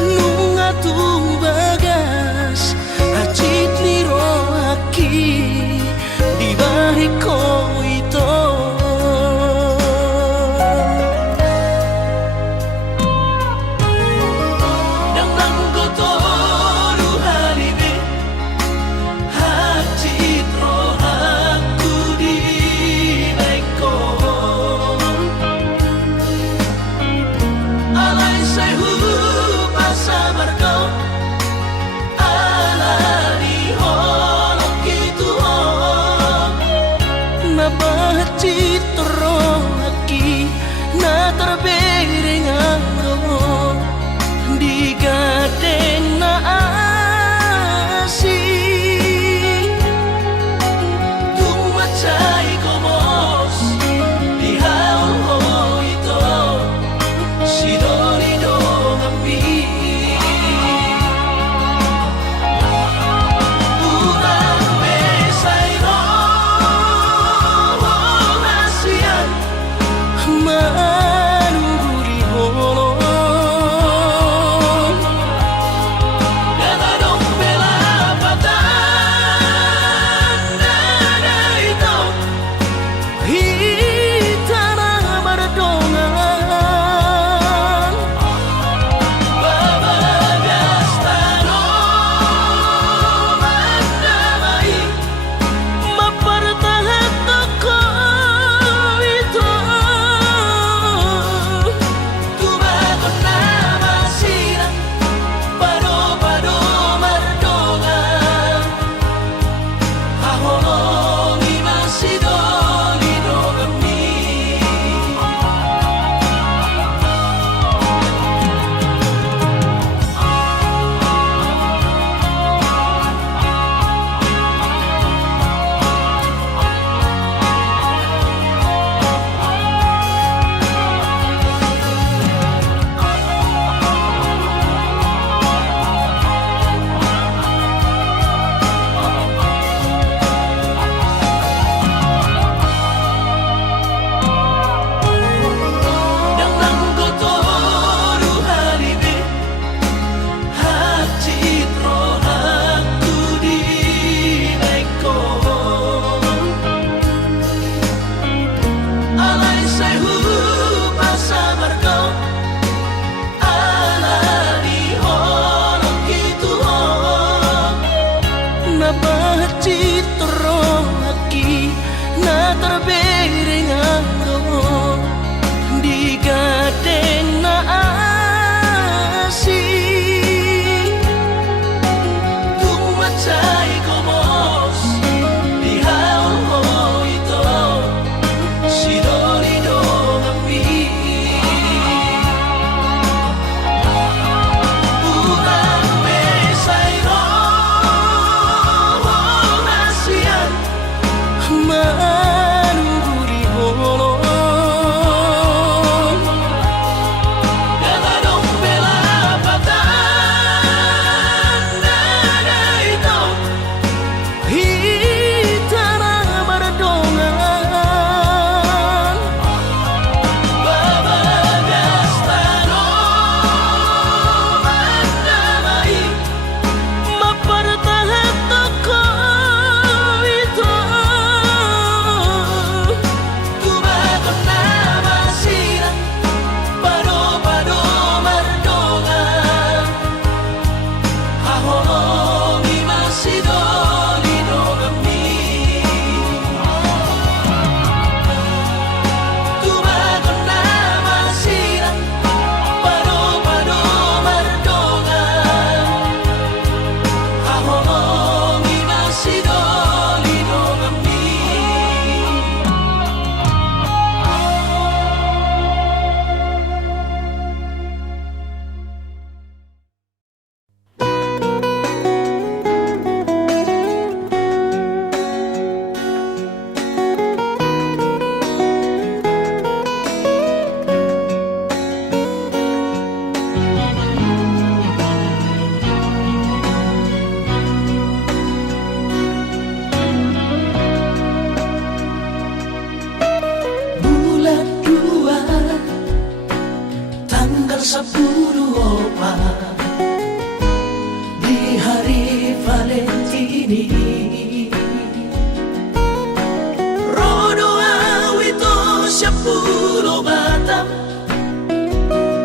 Nung atu bagas hacit liro aki di bahiko ito. Nang nanggoto ruhalibe hacit ro aku di bahiko.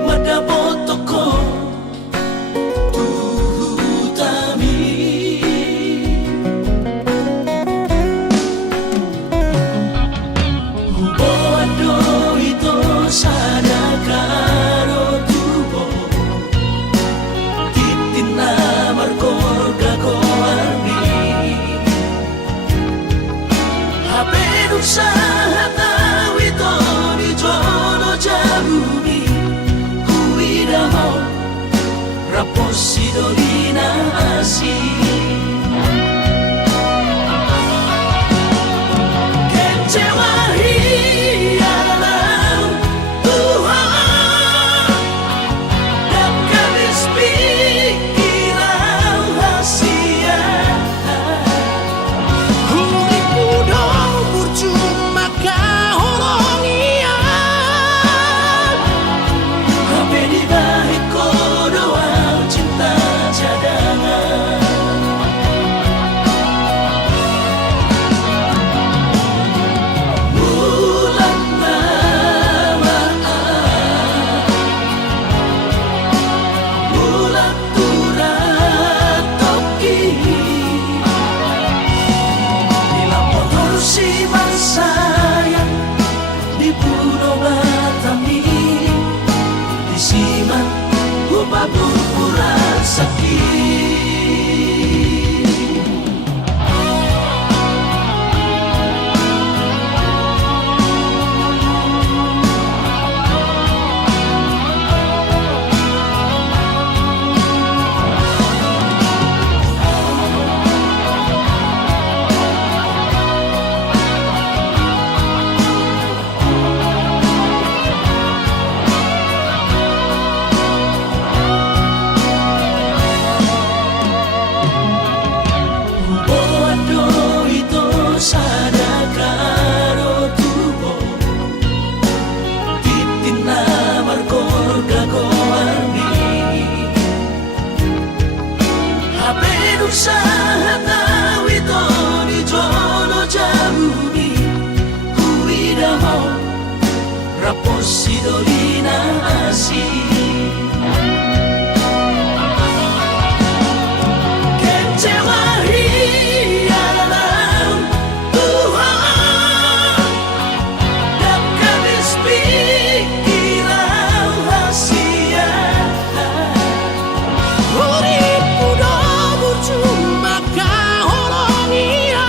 Madaboto ko tutami Hubo ado ito sana karo tubo Titin na markor gago armi Hapenung sa hataw ito ni Jono Jabumi Huidamaw Rapos si Dolina Asi Kencewahi alam Tuhan Dan kamis pikiran hasia Huli pudong percuma kahoronian Hape di balik kodoan cinta cadangan Bulan namaan Bulan turat toki Bila motor si mansayang Di Pulau Batami Di Siman Upa purpuran sakit Bodo ito sana karo tubo Titin na markor gago armi Hapenung sa hataw ito ni Jono Jabumi Huidamaw Rapos si Dolina Asi Kencewahi alam Tuhan Dan kamis pikiran hasia Urip kudo percuma kahoronian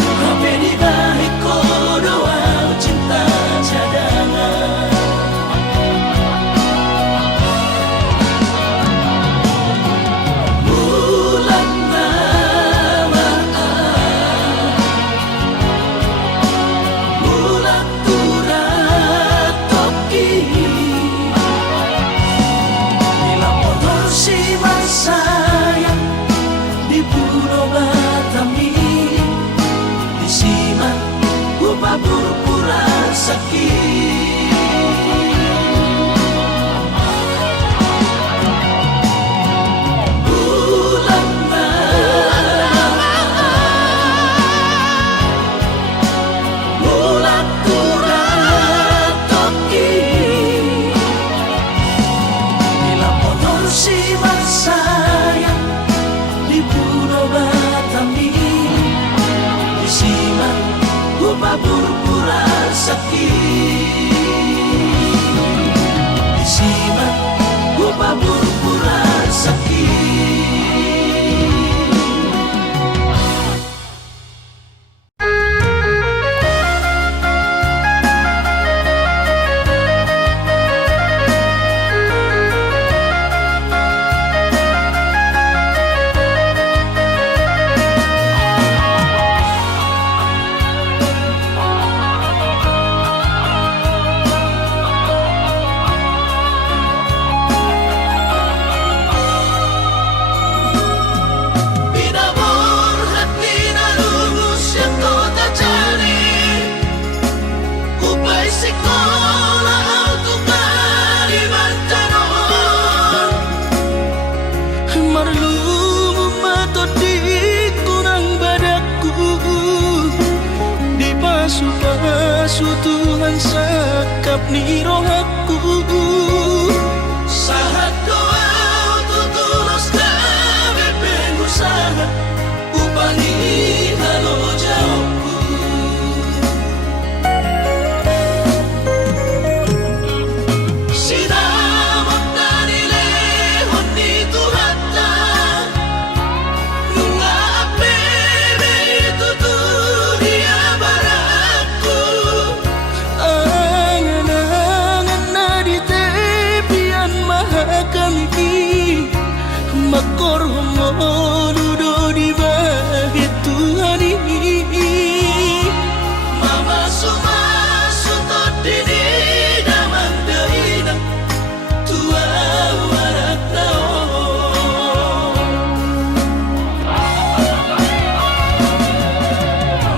Hape di balik kodoan cinta cadangan Bulan namaan Bulan turat toki Bila motor si mansayang Di Pulau Batami Di Siman Upa purpuran sakit Bulan namaan Bulan turat toki Bila motor si mansayang Di Pulau Batami Di Siman Upa purpuran sakit Di Siman Upa purpuran sakit Pasu-pasu Tuhan sakap ni rohaku sahat doa tutulus kami pengusaha upani halo jauhku sinamot na nilehon ni Tuhata nunga apebe itu dunia baratku angan-angan na di tepian mahakami makor homodudo di bahit Tuhan ini mama sumasutod dini damang dahinang tua warak taon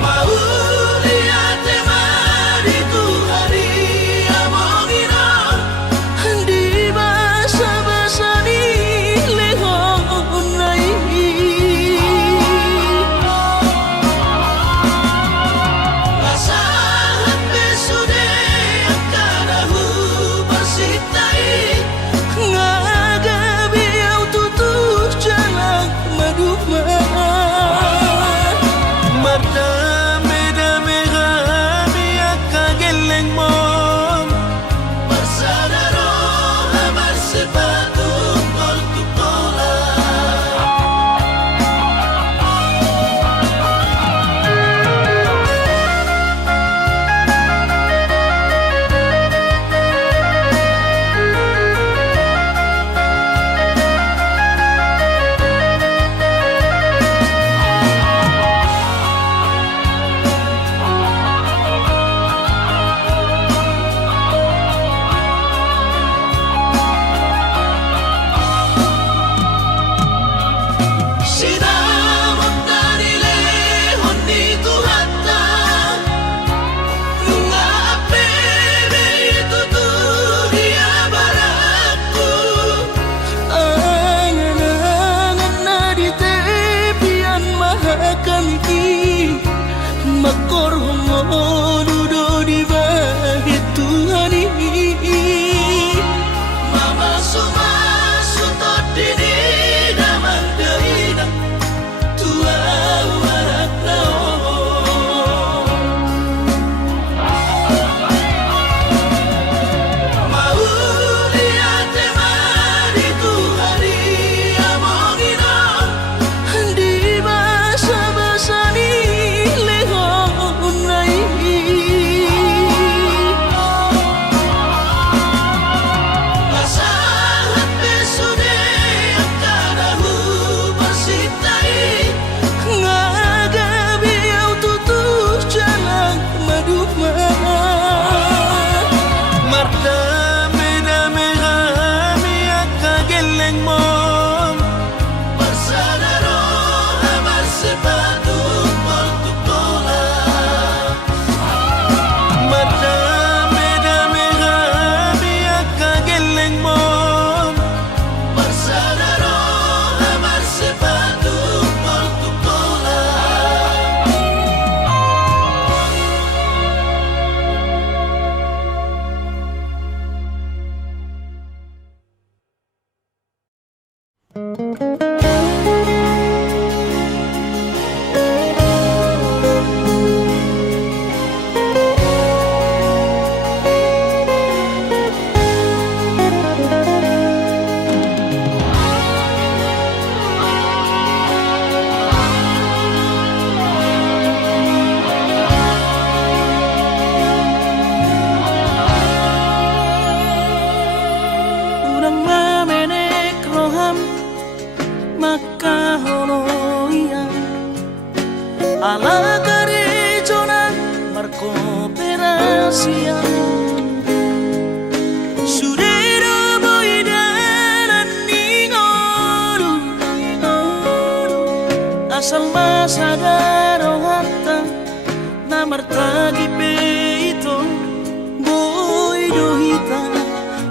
mauli ate mari Tuhari amongina di basa-basa ni lehon nai lasahat besude akarahu basitai ngagabi au tutus jalan maduma mardame-dame kami akageleng mon Barsadaro amar sepatu tol tukola sinamot na nilehon ni Tuhata nunga apebe itu dunia baratku angan-angan na di tepian mahakami makor homodudo di bahit Tuhan ini mama sumasutod dini damang dahinang tua warak taon mauli ate mari Tuhari amongina di basa-basa ni lehon nai lasahat besude akarahu basitai ngagabi au tutus jalan maduma mardame-dame kami akageleng mon Barsadaro amar sepatu tol tukola mardame-dame kami akageleng mon Barsadaro amar sepatu tol tukola urang mamenek roham maka holoian ala garejonan markooperasian sudero boidanan ningoru asal masadaro hatta namartagi peito boidohita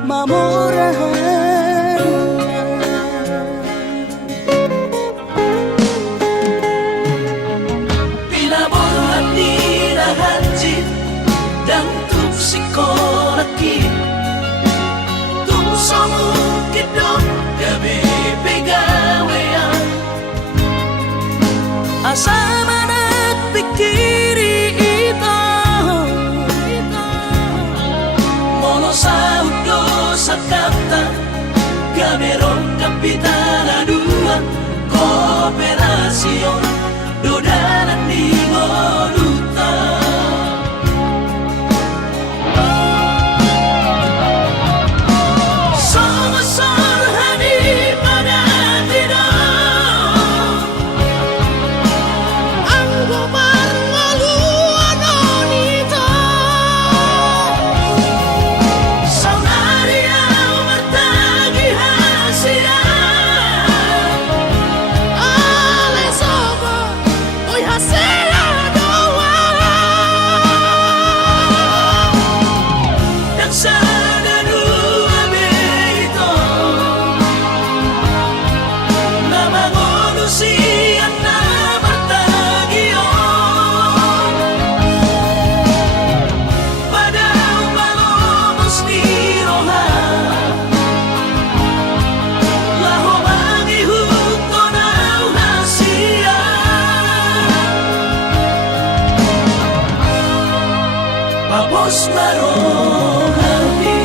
mamorahan pinaborhat ni rahanjit dan tuk psikolaki tung somu kidok gabe pegawean asa manak pikiri ito mono sa udo sa kapta gameron kapitana dua kooperasyon dodanan di Moduta Somasor hani pada tidak ang gobarngalu anonito saunaria martagi hasia ale soba oi hasia doa dan sana dua beito nama manusia na martagion pada malomos ni roha laho mangihut ko na hasia Papos marohapi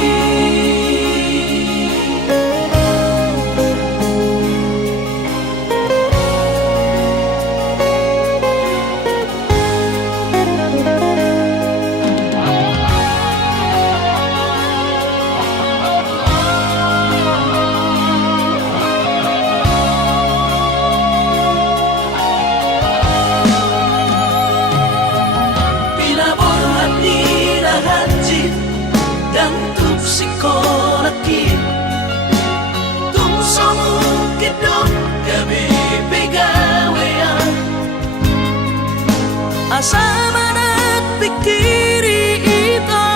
Pinaborhat ni Rahanjit dan tuk psikolaki tung somu kidok gabe pegawean asa manak pikiri ito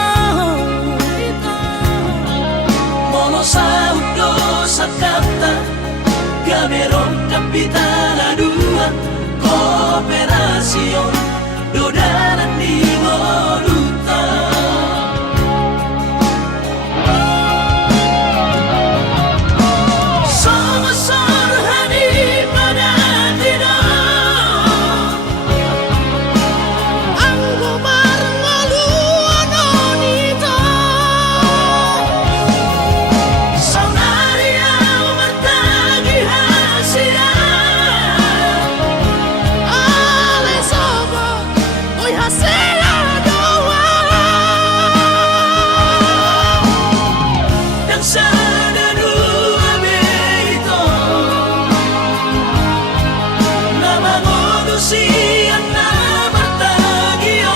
mono sa udo sa kapta gameron kapitana dua kooperasyon dodanan di Moduta Somasor hani pada tidak ang gobarngalu anonito saunaria martagi hasia ale soba oi hasia doa dan sana dua beito nama manusia na martagion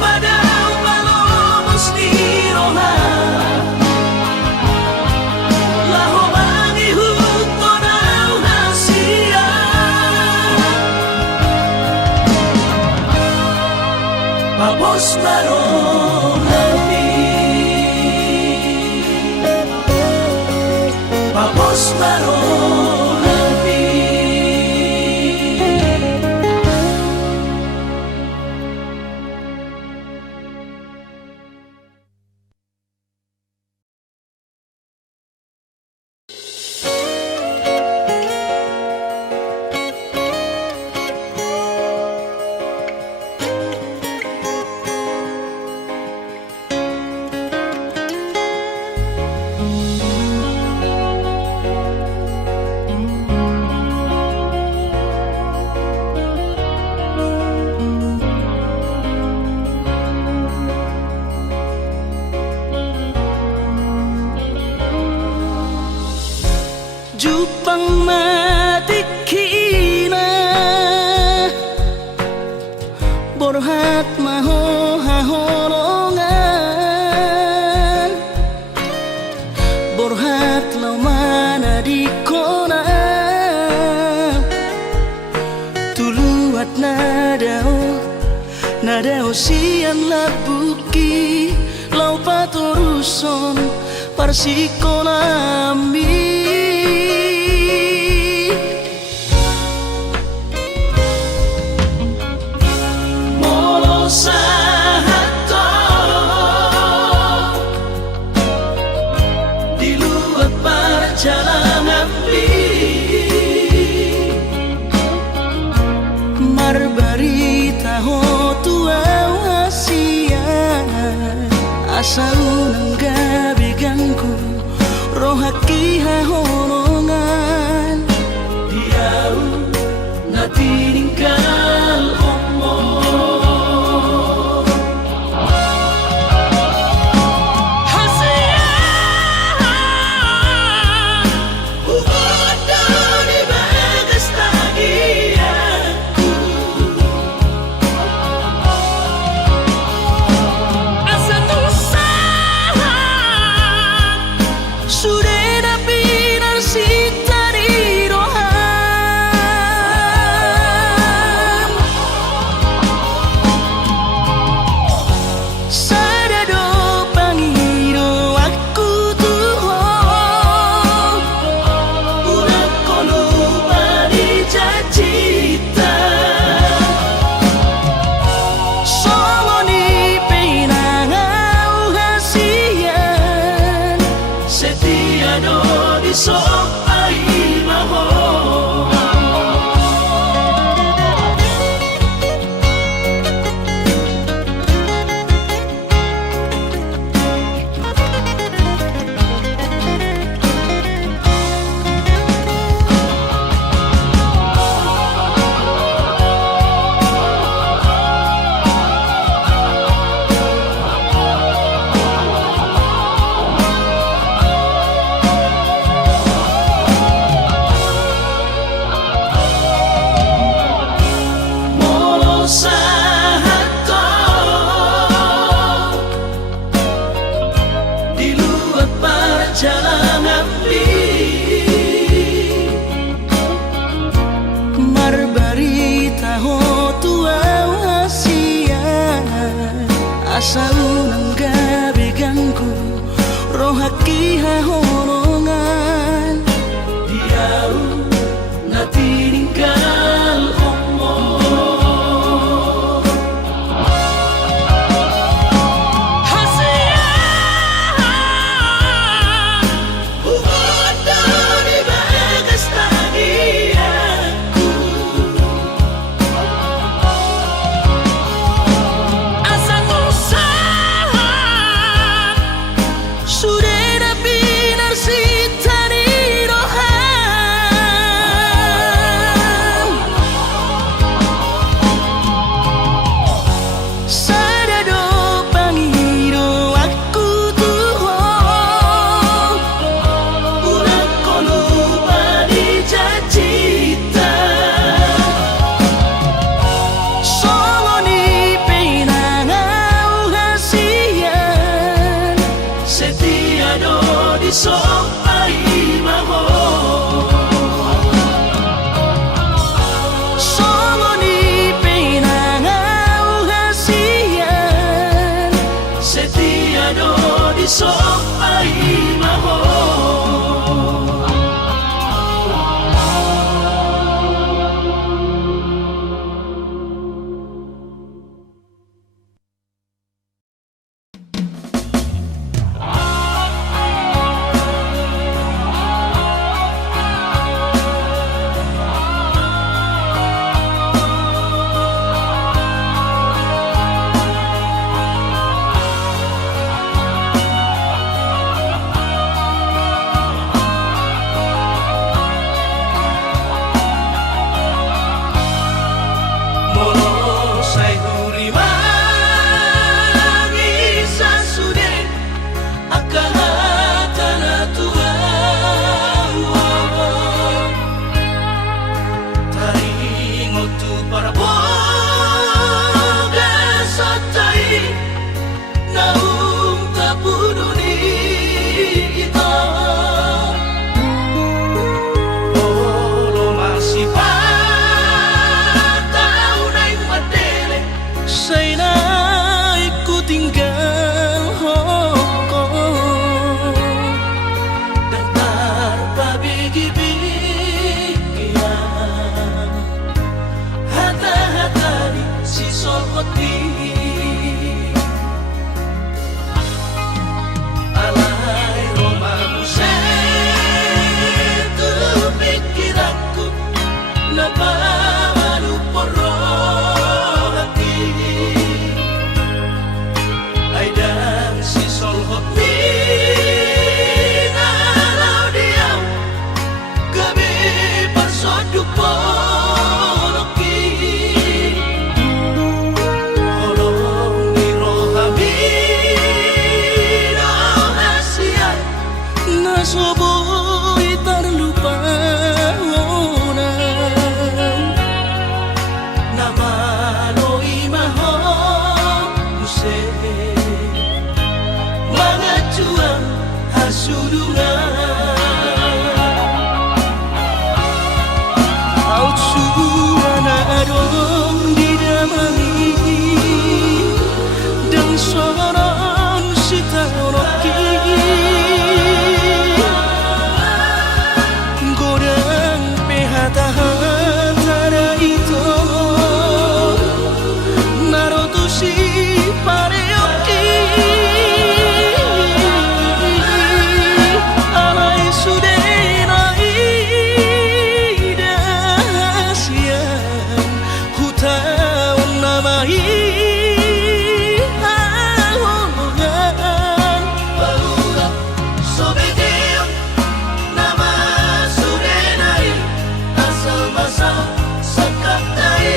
pada malomos ni roha laho mangihut ko na hasia Papos marohapi Papos marohapi Jupang matikina borhat maho hahonongan borhat laumana di kona tuluat nadao sian labuki lau patoruson parsikolami Mono asa unang gabi gangku rohaki hahonongan diau na tininggal omo asa unang gabi gangku rohaki hahonongan diau na tininggal omo Napa malu poro hati hasurungan au cuana adong didamani dan soron sitanoki godang pehata-hata itu narotusi pareoki alai sudenai dasian hutaun namai ahongan baura sobedeon nama sudenai asal basal sakatai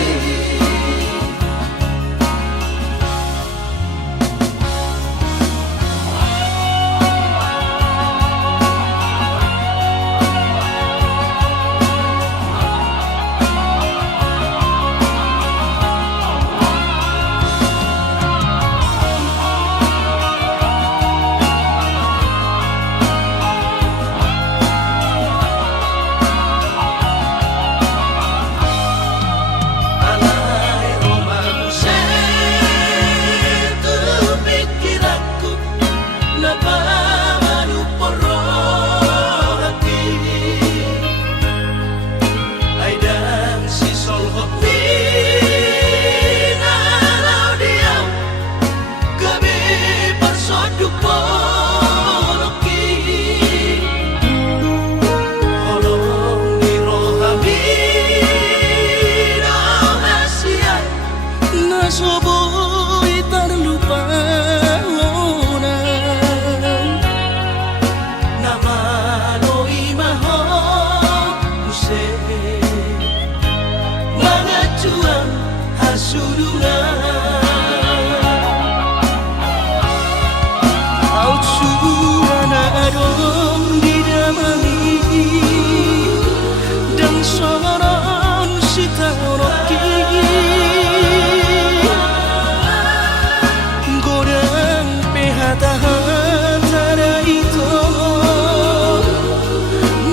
nasoboy terlupa nama noi maho use mangacuan hasurungan au cuana adong didamani dan soron sitanoki hata-hata itu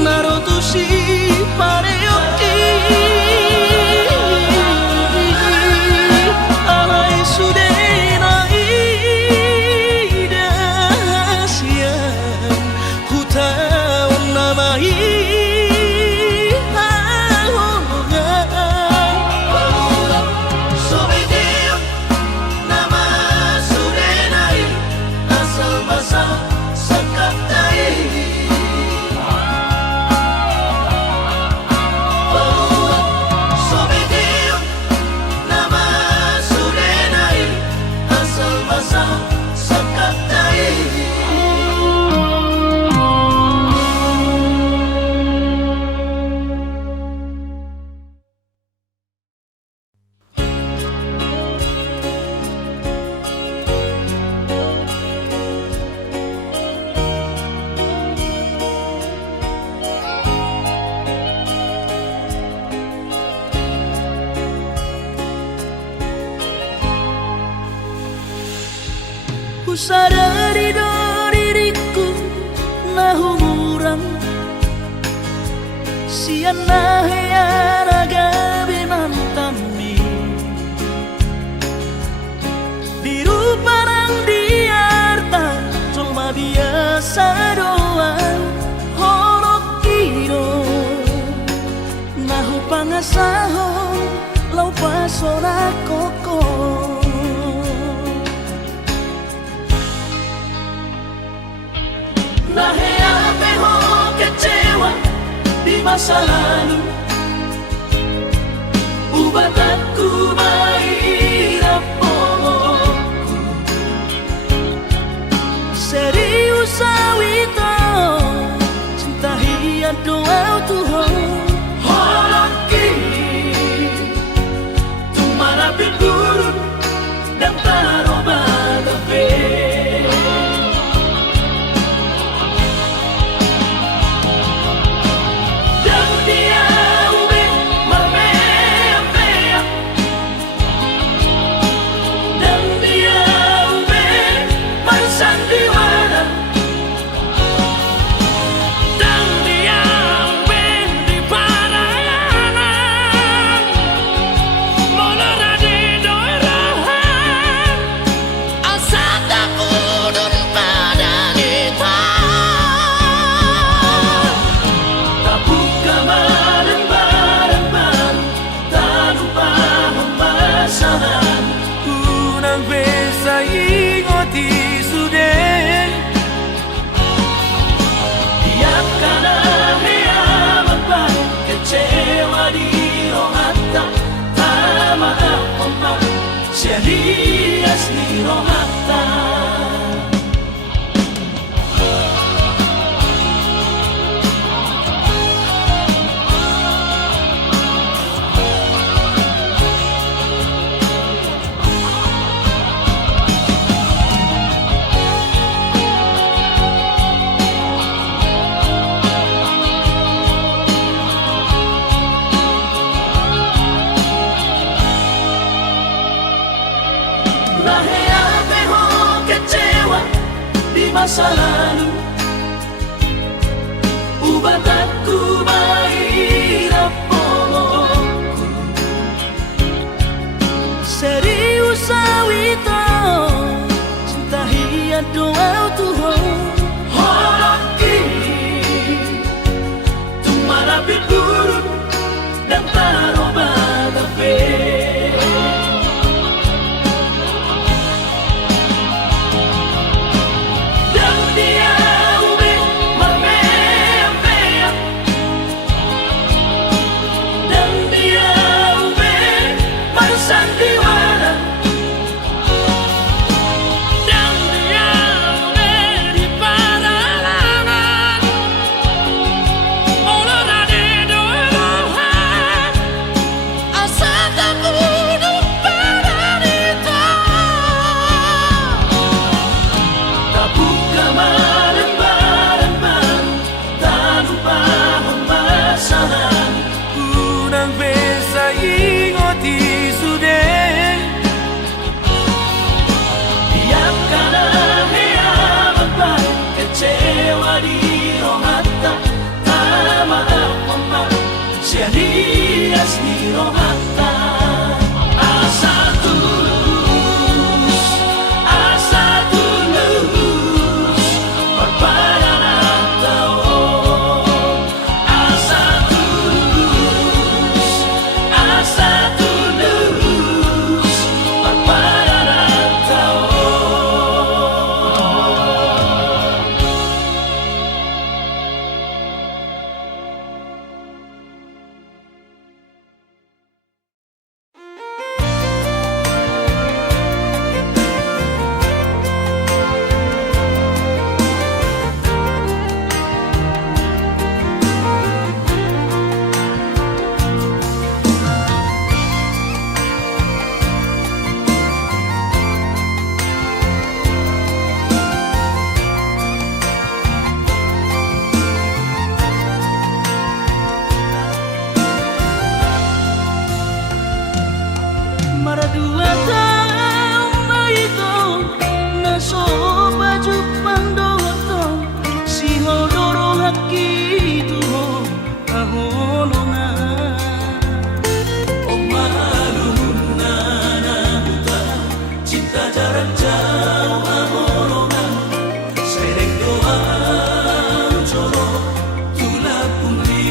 narotusi pareoki alai sudenai dasian hutaun namai ahongan baura sobedeon nama sudenai asal basal sakatai baura sobedeon nama sudenai asal basal sakatai ku sadari do diriku nahumurang sian nahayaraga binantami biru parang diarta cuma biasa doang horok kiro nahu pangasaho lau pasora koko Nahea peho kecewa di masa lalu Ubat aku mairapoku Serius awito cinta hiat doa Tuhan Holoki Tumara pinggurun dan taroba gabe Dan dia Unang besa ingoti sude Tiap kala hea magban kecewa di rohata Tama akoma serius di rohata masa lalu ubatanku mahirap pomongku serius sawito cinta hiat doa Tuhan horok kini tumarapit burun dan taroba tape serius di rohata asa tulus perpadanan tao asa tulus perpadanan tao Maradua tau maito naso baju pandoto si hodoro haki tuho ahonona oh maluna nanta cinta jarak jauh ahonona sereng doa coro tulak pundi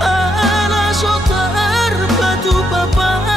Ala sotar batu papa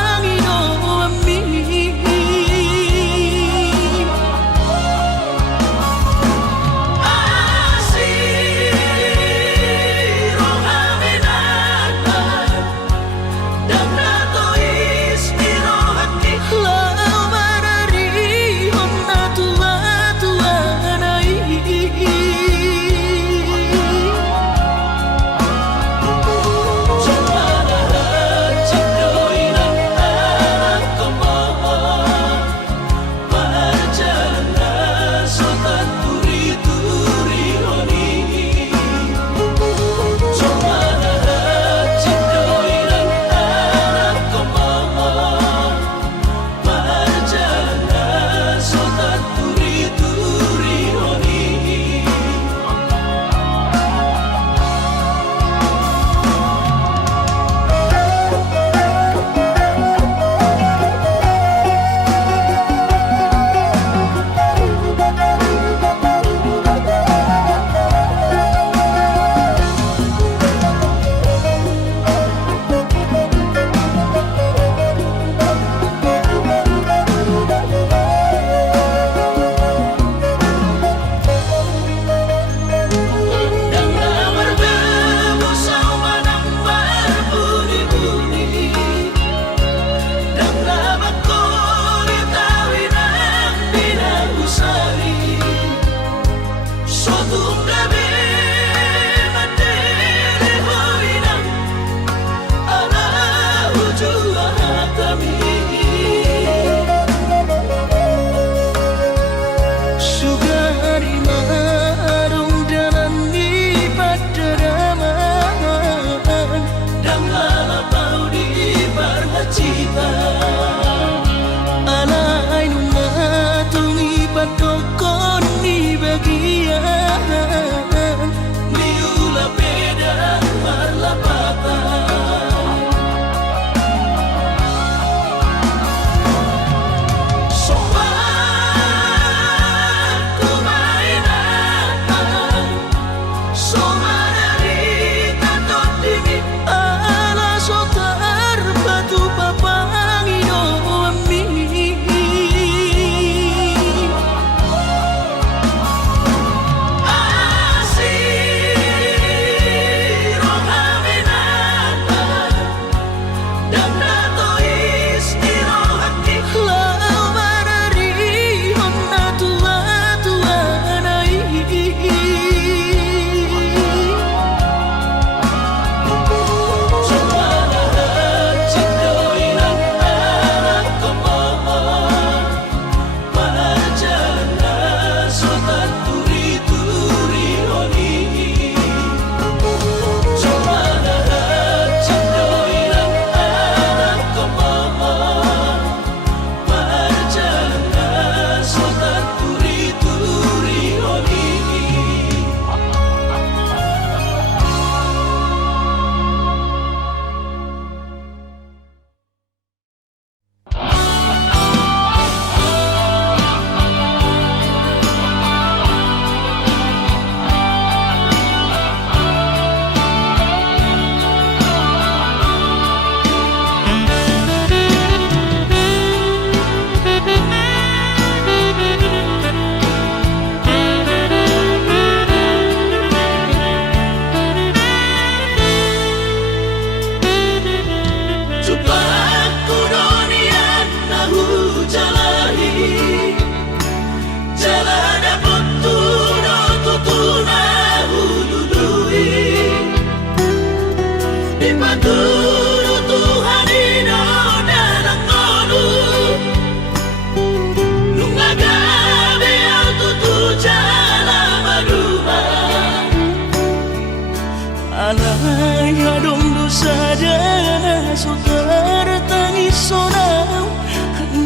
saudara tangis sonau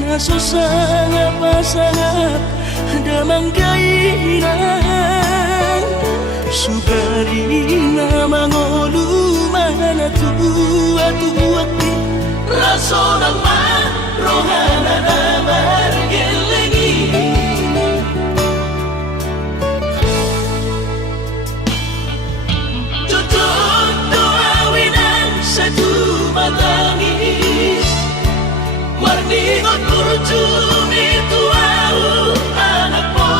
nasusanga pasangap damang kainan sugarina mangolu mana tua-tuaki raso ng rohana na margelengi tutut doawinan sa tumatangis marningot kurjumi tuau anak mo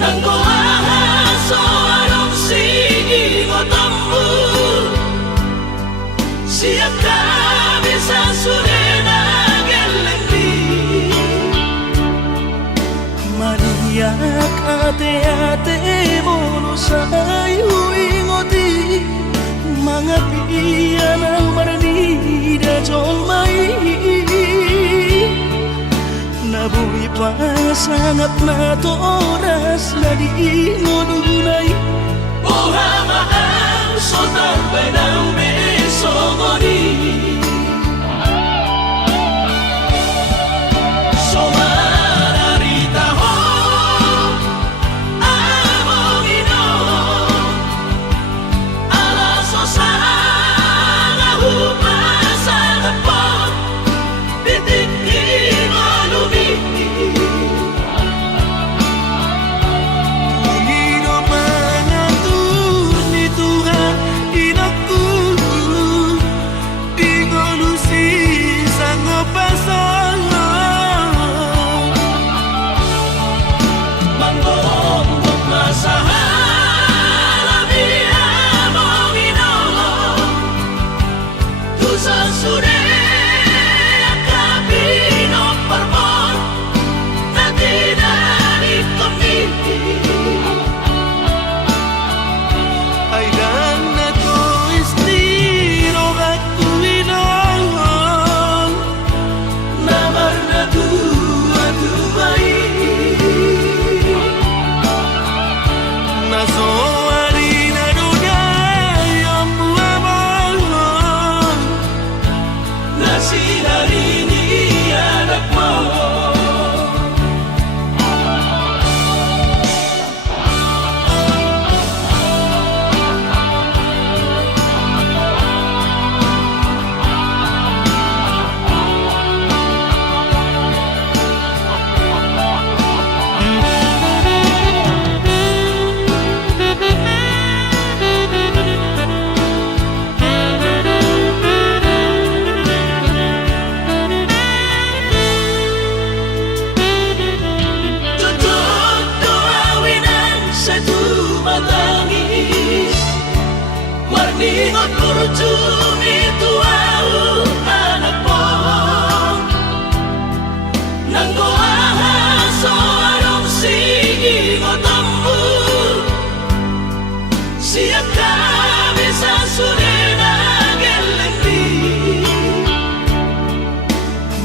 nang kuahaso anong sige ngotammu siap kami sa surena gelengdi maniak ate-ate mono sayu ingoti mga piyan ang maranida jolmai nabuhi pa sangat na to oras na di ngununay buhama ang sotar ng besongoni somararita ho among ino alaso sa hupasan po titik inolumi Ningot kurjumi tuau anak mo nang kuahaso anong sige ngotammu siap kami sa surena gelengdi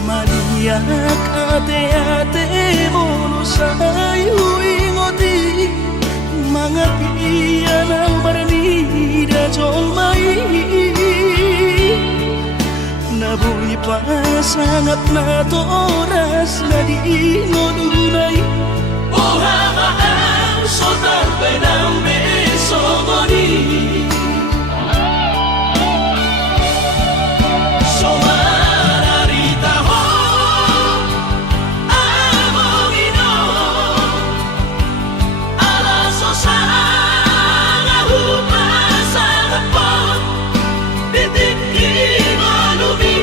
maniak ate-ate mono sayu ingoti mga piyan ang maranida jolmai nabuhi pa sangat na to oras na di ngununay buhama ang sotar ng besongoni somararita ho among ino alaso sa hupasan po titik inolumi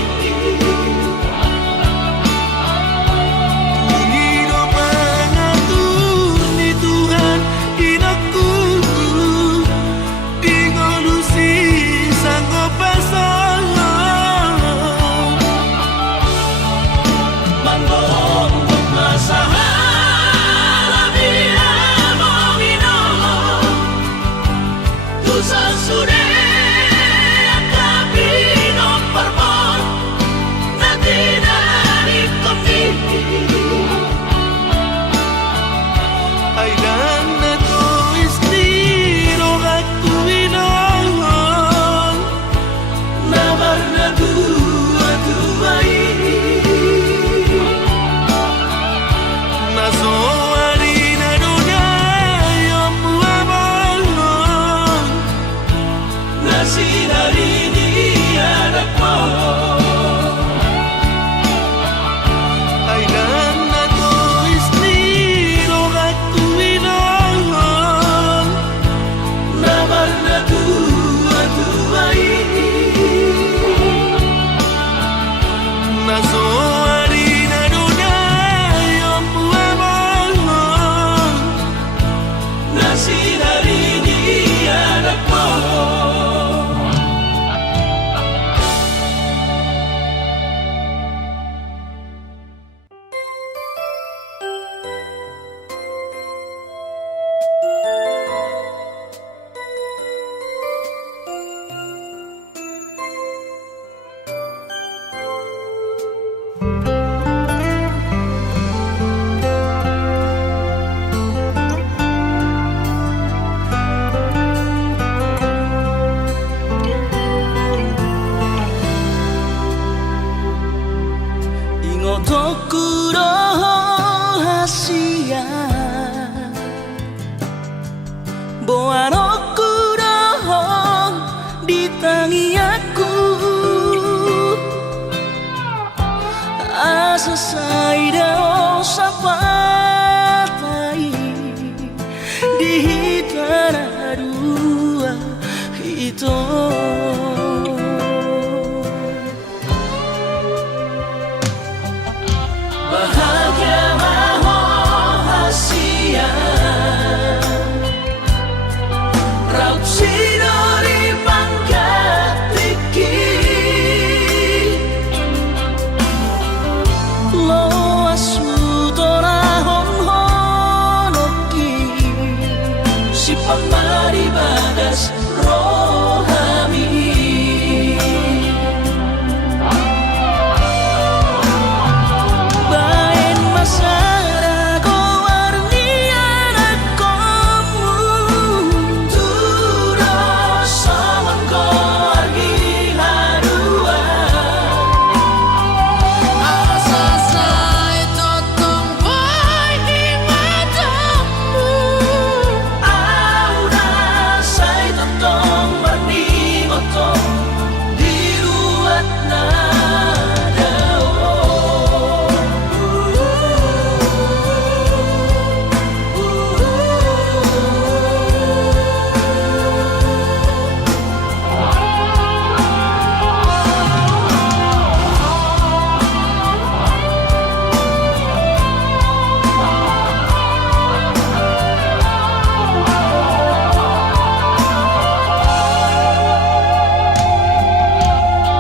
sa sure at kapino rahasia boano kurohong ditangi aku asa saida sapatai di tanah dua itu bahagia rahasia raut sidori pangkat tiki lo asutora honoki si pamari bagas rohami bain masara ko warnian akomu turo saman ko argi harua asa sai totong boy di matamu aura sai totong warni gotong diruat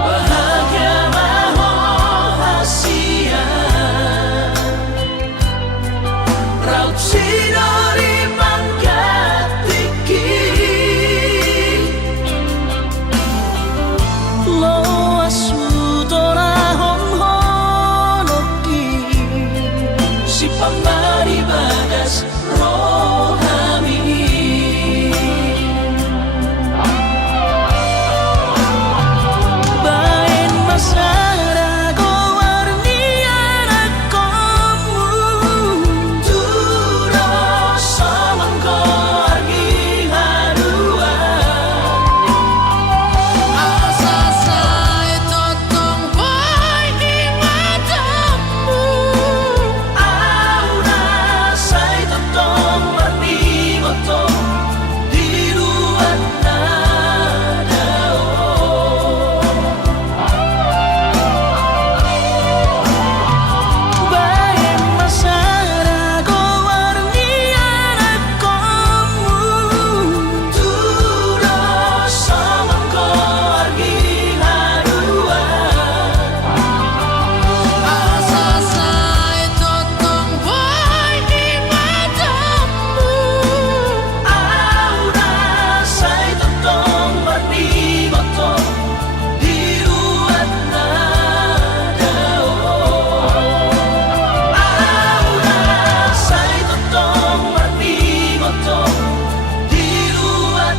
bahagia rahasia raut sidori pangkat tiki lo asutora honoki si pambari bagas rohami bain masara ko warnian akomu turo saman ko argi harua asa sai totong boy di matamu aura sai totong warni gotong diruat bain masara ko warnian akomu turo saman ko argi harua asa sai totong boy di matamu aura sai totong warni gotong diruat aura sai totong warni gotong diruat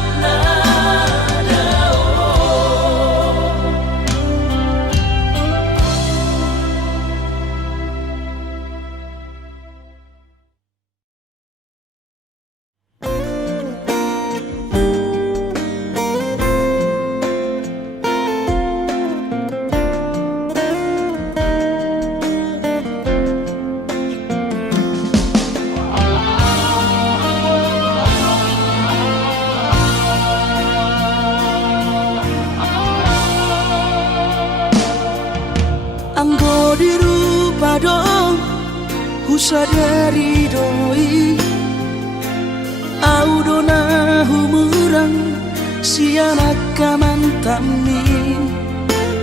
anggo dirupa dong husadari doi audona humurang sianak kamantami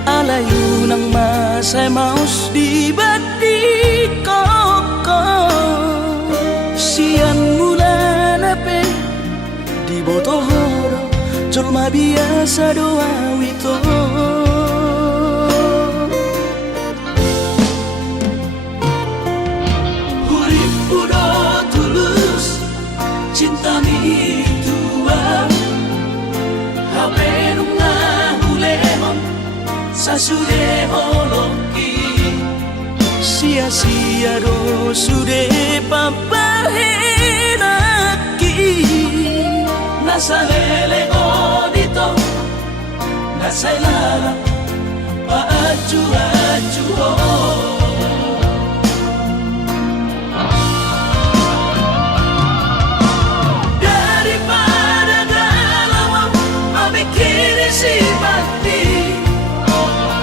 alayu nang masay maus di badi koko sian mulan ape di botohoro julma biasa doa wito hurip udah tulus cinta mi tua hape nunga hulemon sasude holoki sia-sia do sude pampahenaki nasa lele dito nasa ilala paaju-aju daripada galau memikiri si mati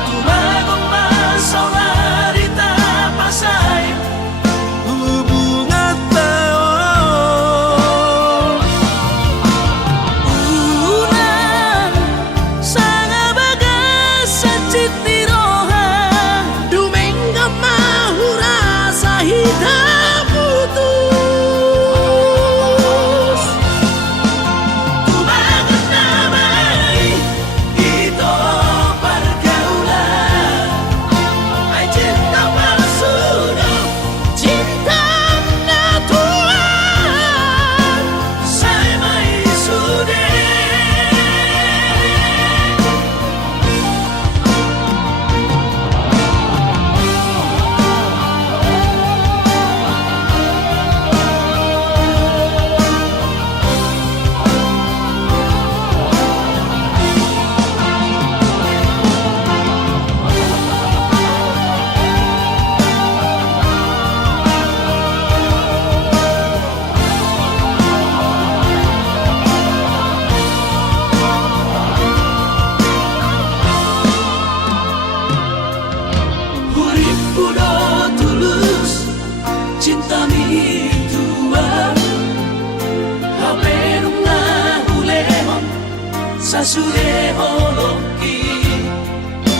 tumagong masau narita pasay hubungan tao unang sanga bagas sa cittiroha Dumenga mahura sa hitam putus tumangan damai ito pergaulan ay cinta palsu Cinta natural saya may sude Urip kudo tulus cinta mi tuan hapenung na hulehon sa sude holoki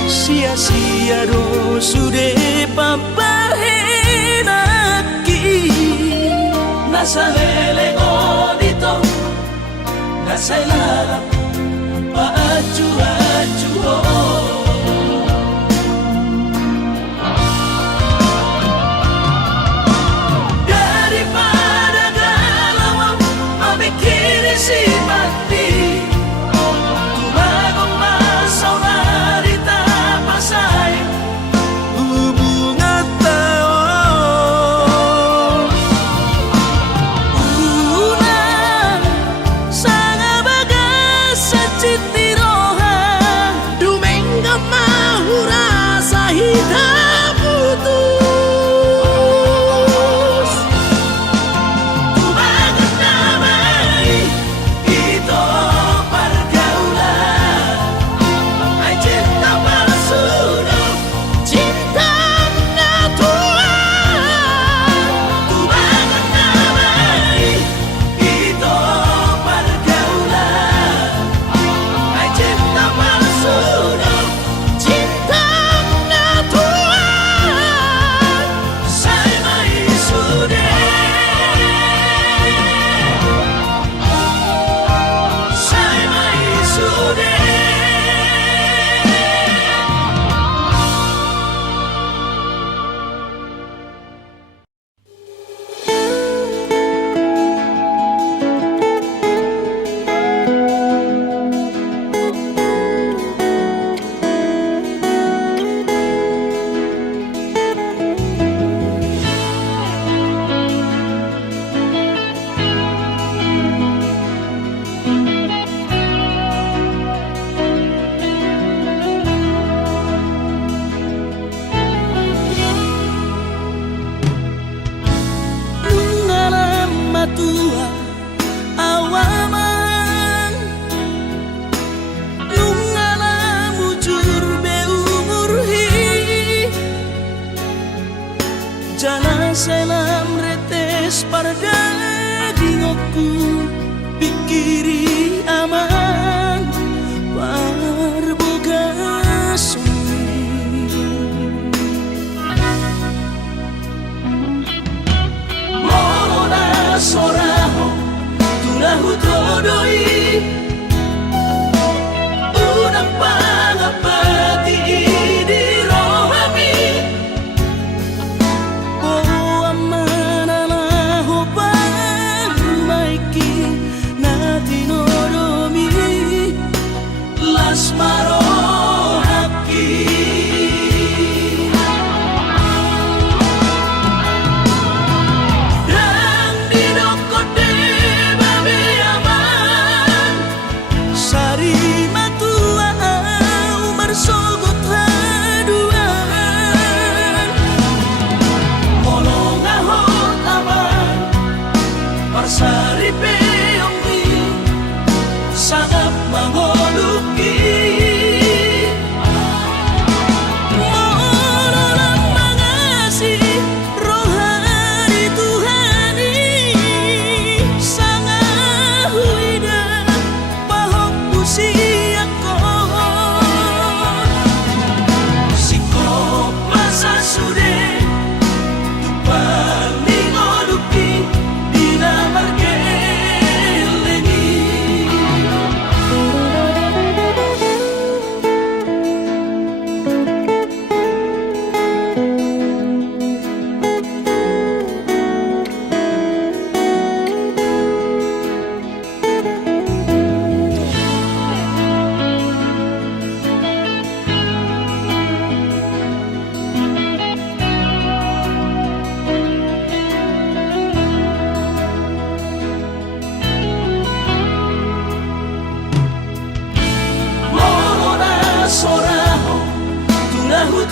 sia-sia do sude pampahenaki nasa lele dito nasa ilala paaju-aju daripada galau memikiri si mati tumagong masau narita pasay hubungan tao unang sanga bagas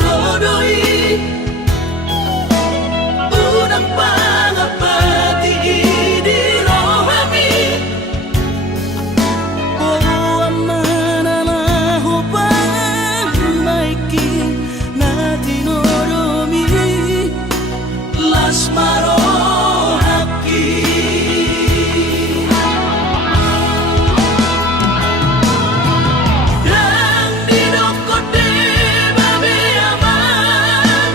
todoi unang pangapati di rohami Oh amananaho pamaiki na dinoromi las marohaki dan dinokode babe aman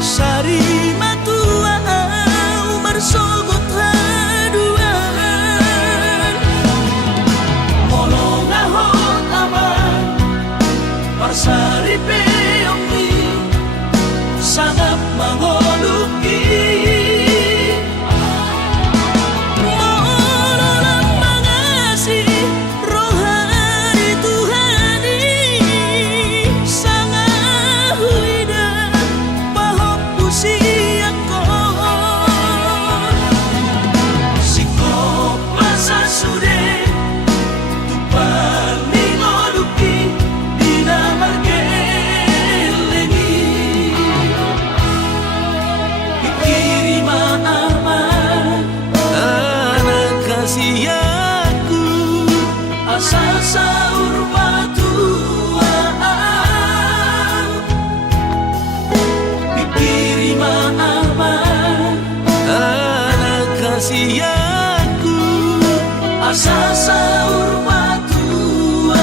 Sari matua au marsogot haduan molong ahot aman parsari peyomi sangat mangoluki Mololang mangasih rohani Tuhani Sangahuida pahop usiako sikop masa sude tupan mingoluki dina margelengi pikirima aman Anak kasih aku asal saur matuaan pikirima aman Anak kasih aku asal saur matuaan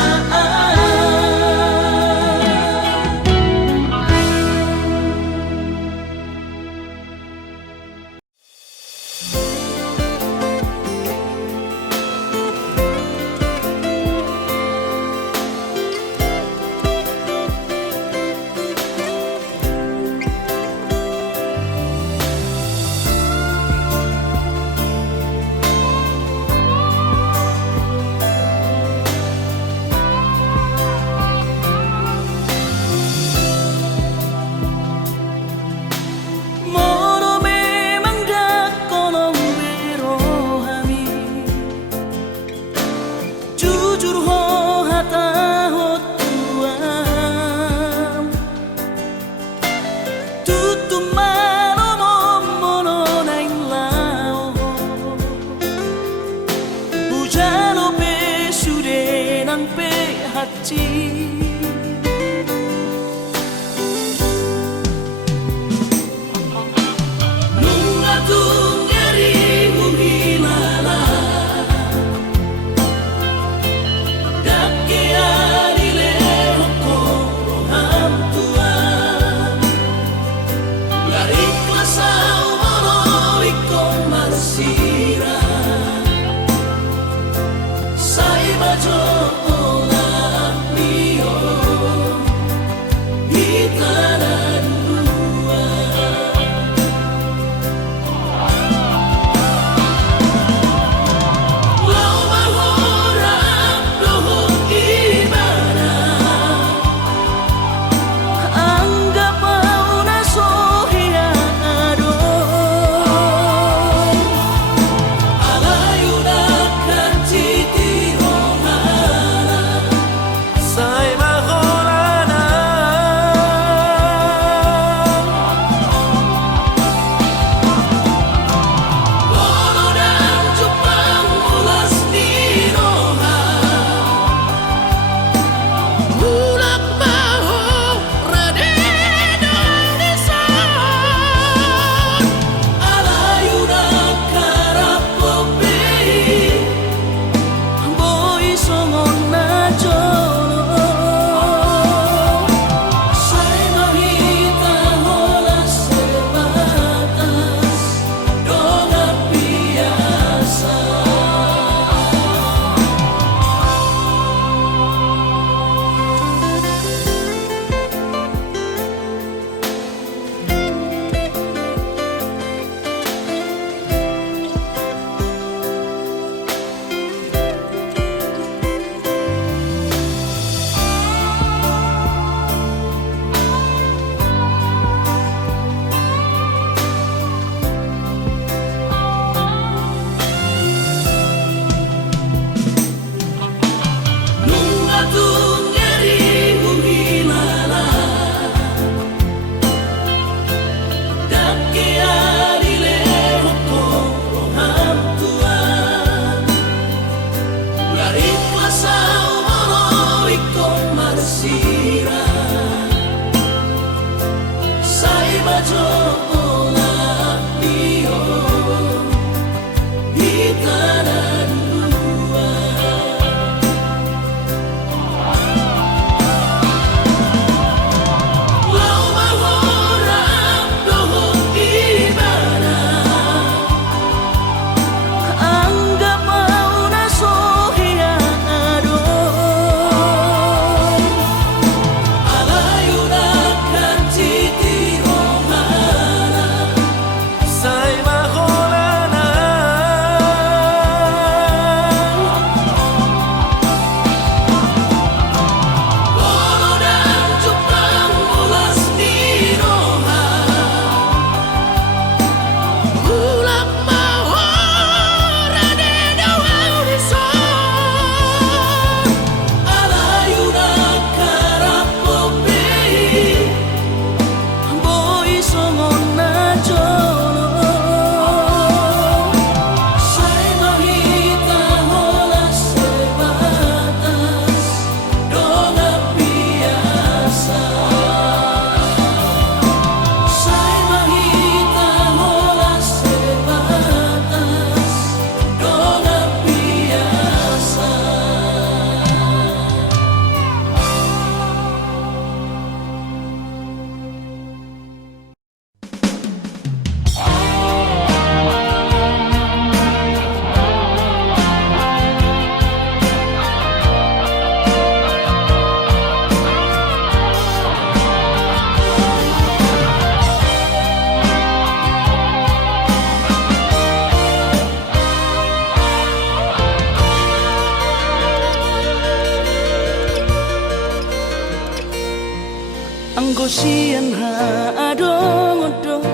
Anggo sian ha adong-odong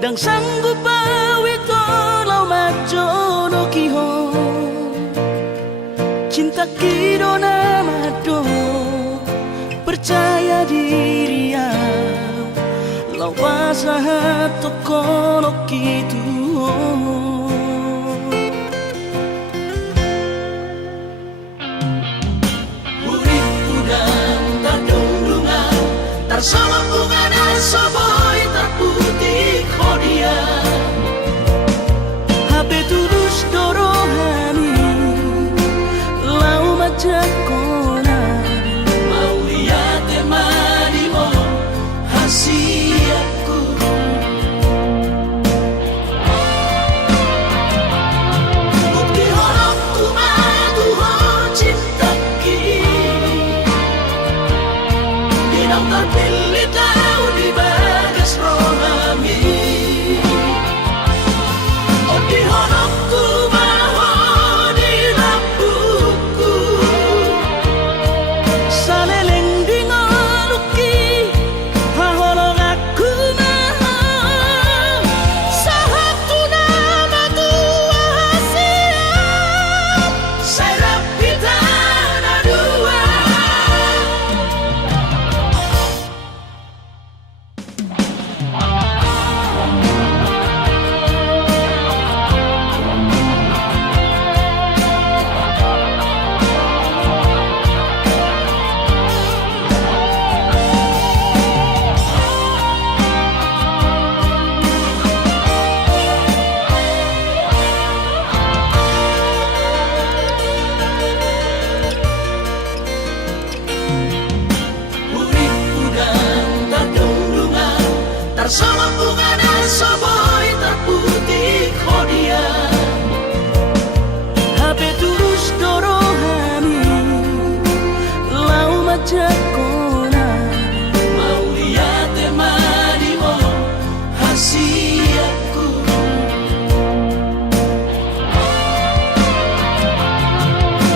dang sanggup awito lau maco no kiho cinta kido namado percaya diri ya lau pasahat toko no kitu sama bunga dan soboy terputih kodia HP tulus dorohani lau majak kona mau lihat temani mo hasiatku bukti horokku maduho cinta kini dinang terpilih tahu di bagas rohami oh di horokku maho di lampuku saleleng di ngoluki haholong aku maha sahatu nama tua hasiat serap kita ada dua sama bunga dan soboy terputih kodia HP tulus dorohani lau majak kona mau lihat temani mo hasiatku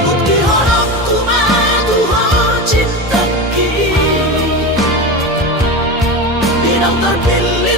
bukti horokku maduho cinta kini dinang terpilih